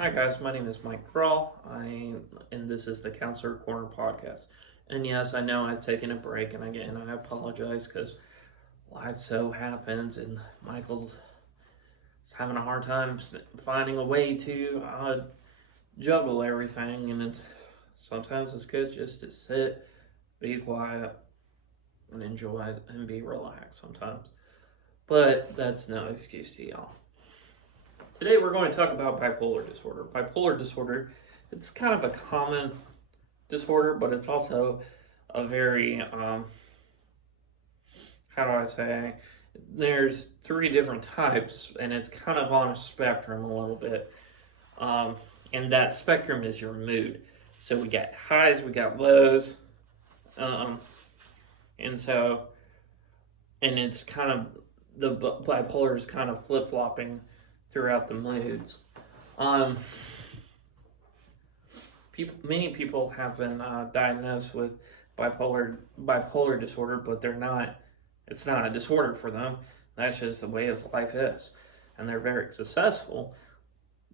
Hi guys, my name is Mike Brawl. And this is the Counselor Corner podcast. And yes, I know I've taken a break, and I apologize because life so happens, and Michael's having a hard time finding a way to juggle everything, and sometimes it's good just to sit, be quiet, and enjoy it and be relaxed sometimes. But that's no excuse to y'all. Today we're going to talk about bipolar disorder. Bipolar disorder, it's kind of a common disorder, but it's also a very, how do I say, there's three different types, and it's kind of on a spectrum a little bit. And that spectrum is your mood. So we got highs, we got lows, and it's kind of, the bipolar is kind of flip-flopping throughout the moods. Many people have been diagnosed with bipolar disorder, but it's not a disorder for them. That's just the way of life is. And they're very successful,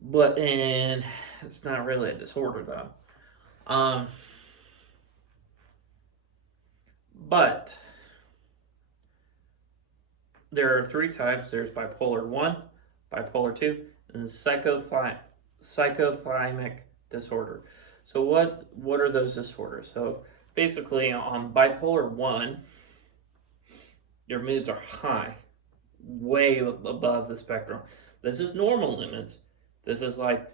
and it's not really a disorder though. But there are three types. There's bipolar 1, bipolar 2, and cyclothymic disorder. So what are those disorders? So basically on bipolar 1, your moods are high, way above the spectrum. This is normal limits. This is like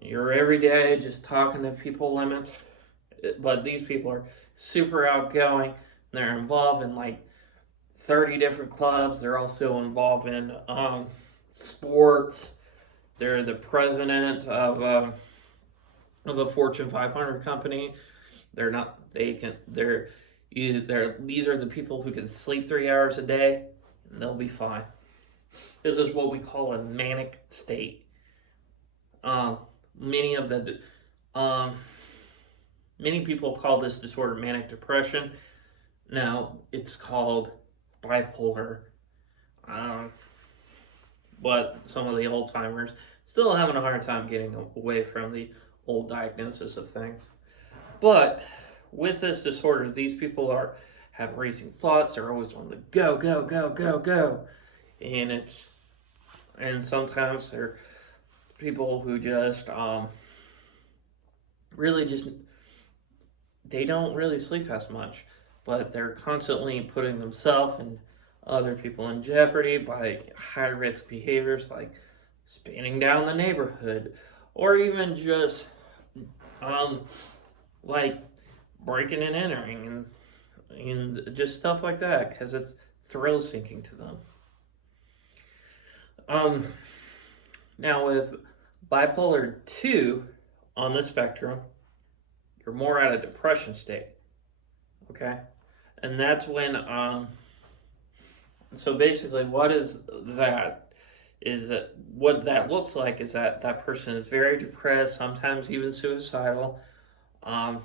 your everyday just talking to people limit. But these people are super outgoing. They're involved in like 30 different clubs. They're also involved in sports. They're the president of a Fortune 500 company. These are the people who can sleep 3 hours a day, and they'll be fine. This is what we call a manic state. Many people call this disorder manic depression. Now it's called bipolar, but some of the old timers still having a hard time getting away from the old diagnosis of things. But with this disorder, these people have racing thoughts. They're always on the go, go, go, go, go, and sometimes they're people who just they don't really sleep as much, but they're constantly putting themselves and other people in jeopardy by high risk behaviors like spinning down the neighborhood, or even just like breaking and entering and just stuff like that, because it's thrill seeking to them. Now with bipolar 2 on the spectrum, you're more at a depression state. Okay? And that's when so basically what is that? Is that what that looks like is that person is very depressed, sometimes even suicidal. And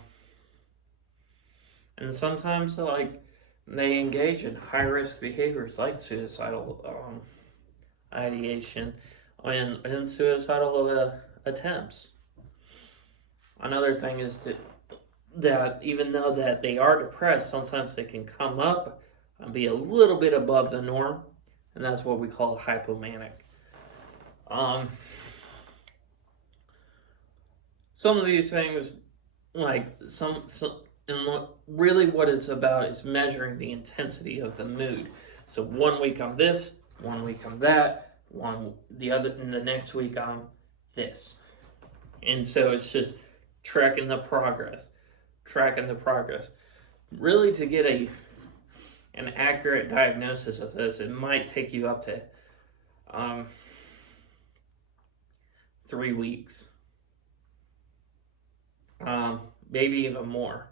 sometimes they engage in high risk behaviors like suicidal ideation and suicidal attempts. Another thing is that even though that they are depressed, sometimes they can come up and be a little bit above the norm, and that's what we call hypomanic. Some of these things, and really what it's about is measuring the intensity of the mood. So 1 week I'm this, 1 week I'm that, and the next week I'm this. And so it's just tracking the progress. Really, to get an accurate diagnosis of this, it might take you up to 3 weeks, maybe even more.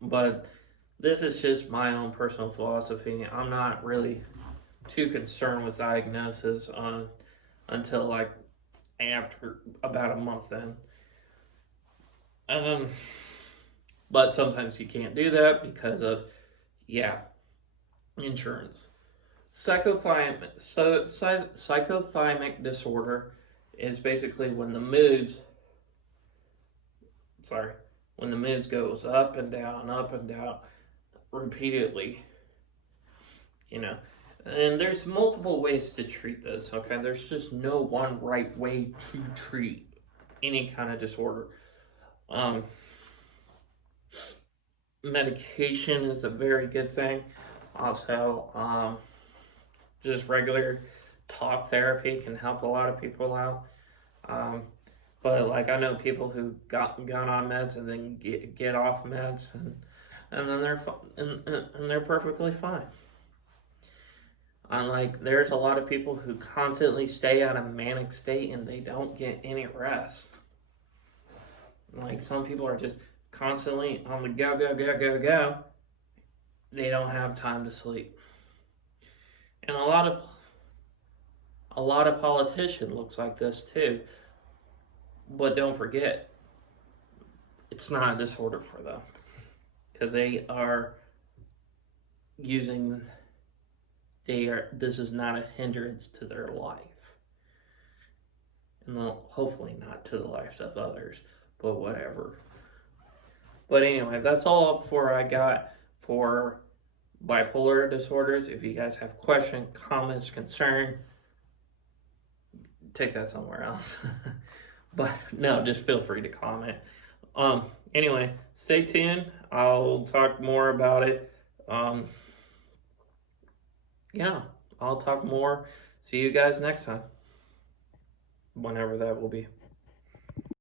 But this is just my own personal philosophy. I'm not really too concerned with diagnosis until after about a month then. But sometimes you can't do that because of insurance. Cyclothymic disorder is basically when the moods goes up and down repeatedly, you know. And there's multiple ways to treat this, okay? There's just no one right way to treat any kind of disorder. Medication is a very good thing. Also, just regular talk therapy can help a lot of people out. But like I know people who got on meds and then get off meds and then they're perfectly fine. Unlike there's a lot of people who constantly stay at a manic state and they don't get any rest. Like some people are just constantly on the go. They don't have time to sleep. And a lot of politicians looks like this too. But don't forget, it's not a disorder for them. Because they are using this is not a hindrance to their life. And hopefully not to the lives of others, but whatever. But anyway, that's all I got for bipolar disorders. If you guys have questions, comments, concern, take that somewhere else. But no, just feel free to comment. Anyway, stay tuned. I'll talk more about it. Yeah, I'll talk more. See you guys next time. Whenever that will be.